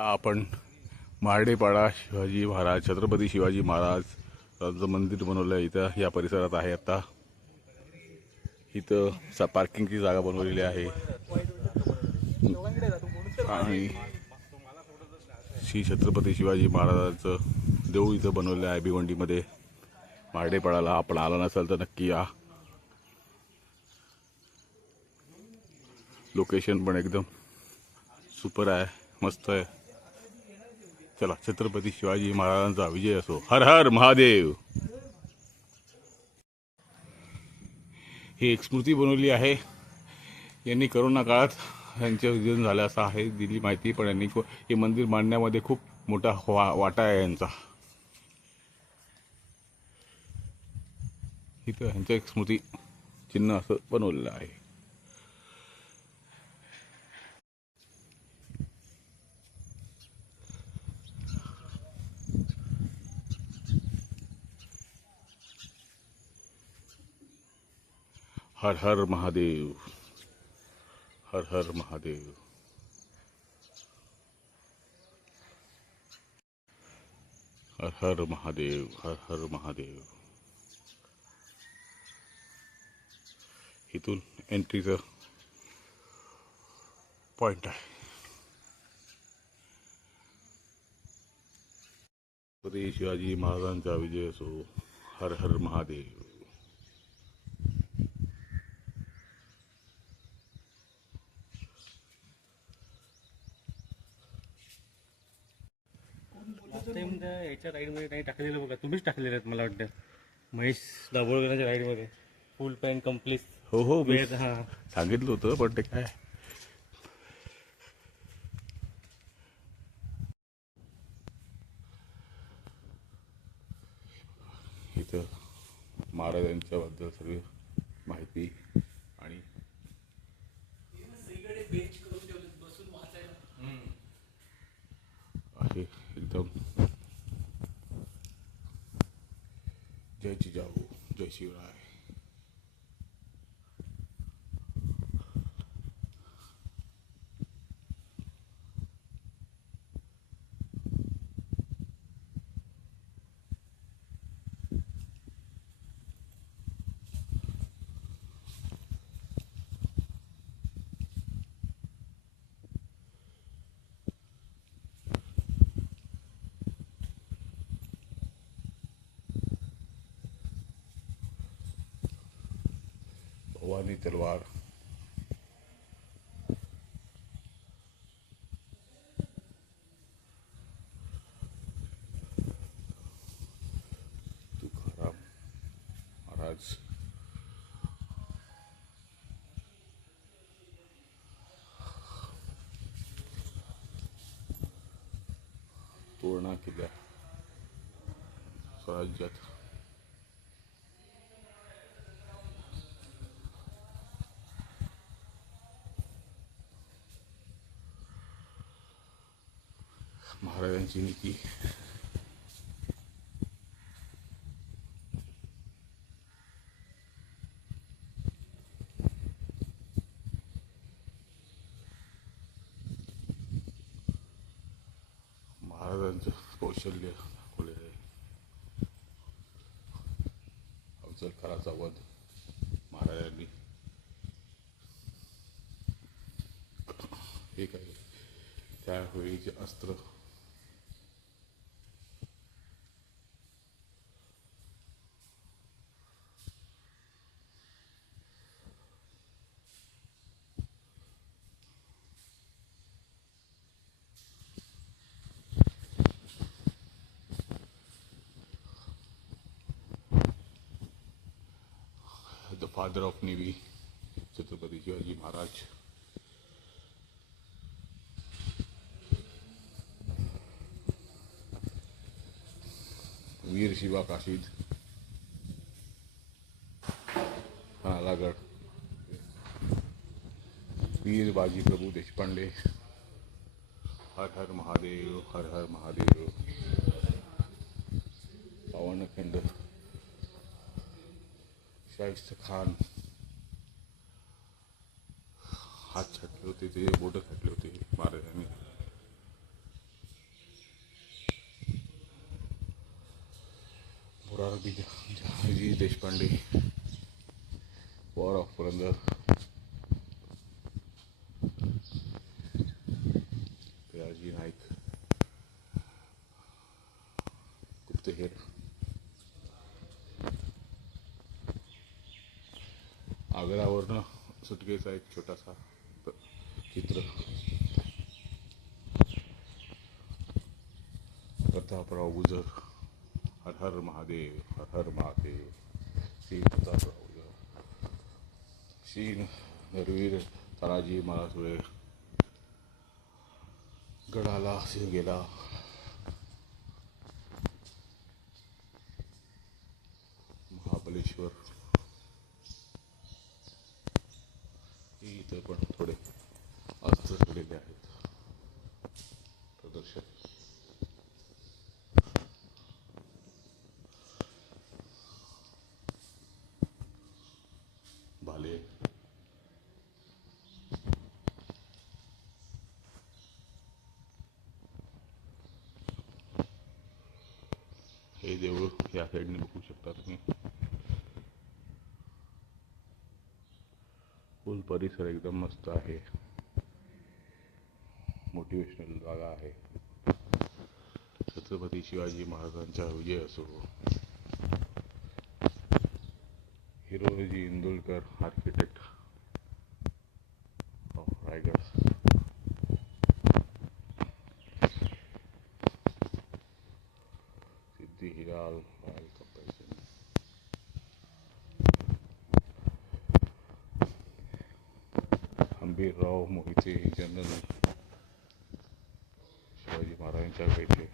आपण महाडेपाडा शिवाजी महाराज छत्रपती शिवाजी महाराज मंदिर बनवलं आहे इथं या परिसरात आहे. आता इथं पार्किंगची जागा बनवलेली आहे आणि श्री छत्रपती शिवाजी महाराजांचं देऊळ इथं बनवलं आहे भिवंडीमध्ये. महाडेपाडाला आपण आला नसाल तर नक्की या. लोकेशन पण एकदम सुपर आहे, मस्त आहे. चला, छत्रपती शिवाजी महाराजांचा विजय असो. हर हर महादेव. ही एक स्मृती बनवली आहे. यांनी करोना काळात यांचे विजन झालं असं आहे दिली माहिती, पण यांनी हे मंदिर बांधण्यामध्ये खूप मोठा वाटा आहे यांचा. इथं यांचं एक स्मृती चिन्ह असं बनवलेलं आहे. हर हर महादेव, हर हर महादेव, हर हर महादेव, हर हर महादेव. इथून एंट्रीचं पॉइंट आहे. छत्रपती शिवाजी महाराजांचा विजय असो. हर हर महादेव. याच्या राईडमध्ये नाही टाकलेलं बघा, तुम्हीच टाकलेलं आहेत मला वाटतं. महेश दाभोळकरांच्या राईडमध्ये फुल पॅन्ट कम्प्लीट. हो हो, मी हां सांगितलं होतं, पण ते काय इथं महाराजांच्याबद्दल सर्व माहिती आणि आहे एकदम. जय जिजाऊ, जय शिवराय. भवानी तलवार. तुकाराम महाराज. तोरणा किल्ला स्वराज्यात. महाराजांची नीती. महाराजांचं कौशल्य दाखवलेलं आहे. अफजलखानाचा वध महाराजांनी हे काय त्यावेळीचे अस्त्र. The father of navy Chhatrapati Shivaji Maharaj. Veer Shiva Kashid, Nalagad. Veer Baji Prabhu Deshpande. Har Har Mahadev, Har Har Mahadev. Pavankhind Shahista Khan. हात छाटले होते, ते बोट छाटले होते महाराजांनी. शहाजी देशपांडे, वॉर ऑफ पुरंदर, पिराजी नाईक, गुप्तहेर, आग्र्यावरनं सुटकेचा एक छोटासा चित्र, प्रतापराव गुजर, हर हर महादेव, हर हर महादेव, श्री प्रतापराव गुजर, श्री नरवीर तानाजी माळासुरे, गडाला गेला, महाबलेश्वर, इथं पण थोडे अस्त्र ठेवलेले आहेत प्रदर्शन. भाले, हे देऊळ या साईडने बघू शकता तुम्ही. फुल परिसर एकदम मस्त आहे, मोटिवेशनल जागा आहे. छत्रपती शिवाजी महाराजांचा विजय असो. Hiroji Indulkar, architect of Raigad. Siddhi Hiral royal comparison. Hambirrao Mohite, general Shivaji महाराजांच्या वेळचे.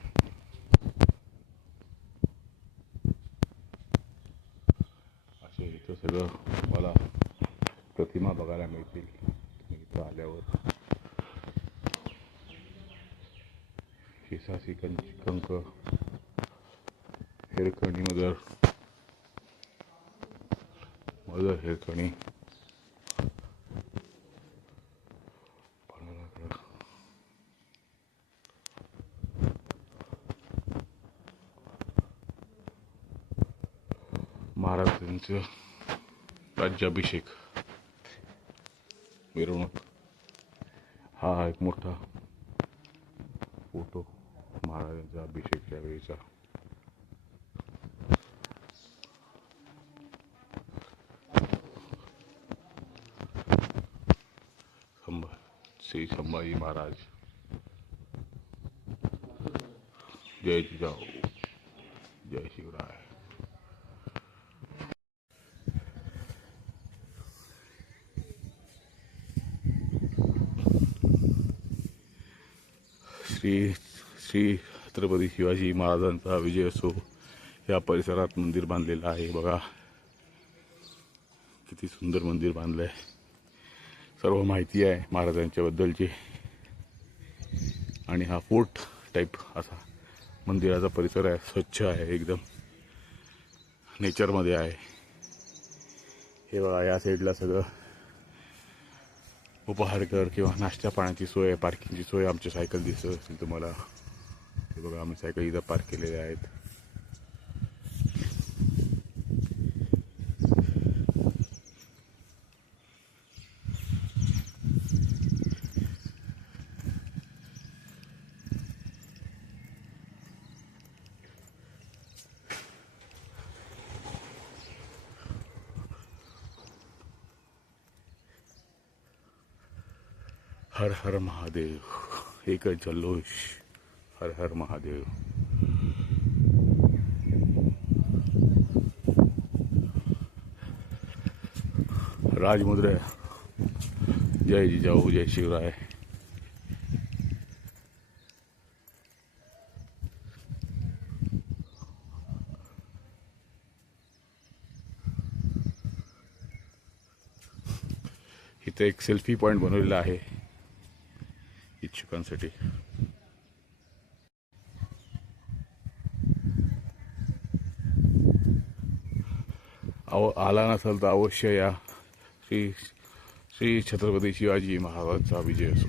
असे इथं सगळं मला प्रतिमा बघायला मिळतील तुम्ही इथं आल्यावर. केसासी कंक, हेरखणी मदर हेरखणी, महाराजांचं राज्याभिषेक मिरवणूक. हा एक मोठा फोटो महाराजांचा अभिषेकच्या वेळेचा. श्री संभाजी महाराज, जय जिजाऊ, जय शिवराय. श्री श्री छत्रपती शिवाजी महाराजांचा विजय असो. या परिसरात मंदिर बांधलेलं आहे बघा, किती सुंदर मंदिर बांधलंय. सर्व माहिती आहे महाराजांच्या बद्दलची. आणि हा फोर्ट टाईप असा मंदिराचा परिसर आहे. स्वच्छ आहे, एकदम नेचरमध्ये आहे. हे बघा, या साईडला सगळं उपहारकर किंवा नाश्ता पाण्याची सोय, पार्किंगची सोय. आमची सायकल दिसत असेल तुम्हाला. हे बघा, आम्ही सायकल इथं पार्क केलेल्या आहेत. हर हर महादेव, एकच जल्लोष, हर हर महादेव. राजमुद्रा, जय जिजाऊ, जय शिवराय. इथे एक सेल्फी पॉइंट बनवलेला आहे इच्छुकांसाठी. आला नसेल तर अवश्य या. श्री छत्रपती शिवाजी महाराजांचा विजय असो.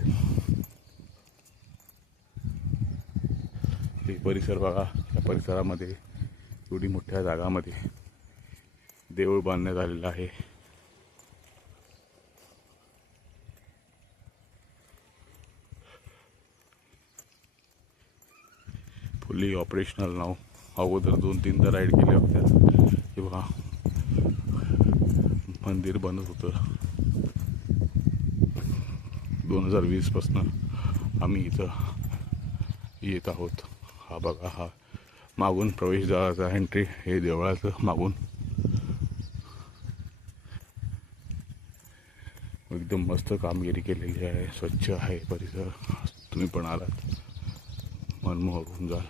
हे परिसर बघा, या परिसरामध्ये एवढी मोठ्या जागामध्ये देऊळ बांधण्यात आलेलं आहे. फुल्ली ऑपरेशनल नाव. अगोदर 2-3दा राईड केल्या होत्या तेव्हा मंदिर बनत होतं. 2020 पासून आम्ही इथं येत आहोत. हा बघा, हा मागून प्रवेशद्वाराचा एंट्री, हे देवळाचं मागून एकदम मस्त कामगिरी केलेली आहे. स्वच्छ आहे परिसर. तुम्ही पण आलात मनमोहक होऊन जाल.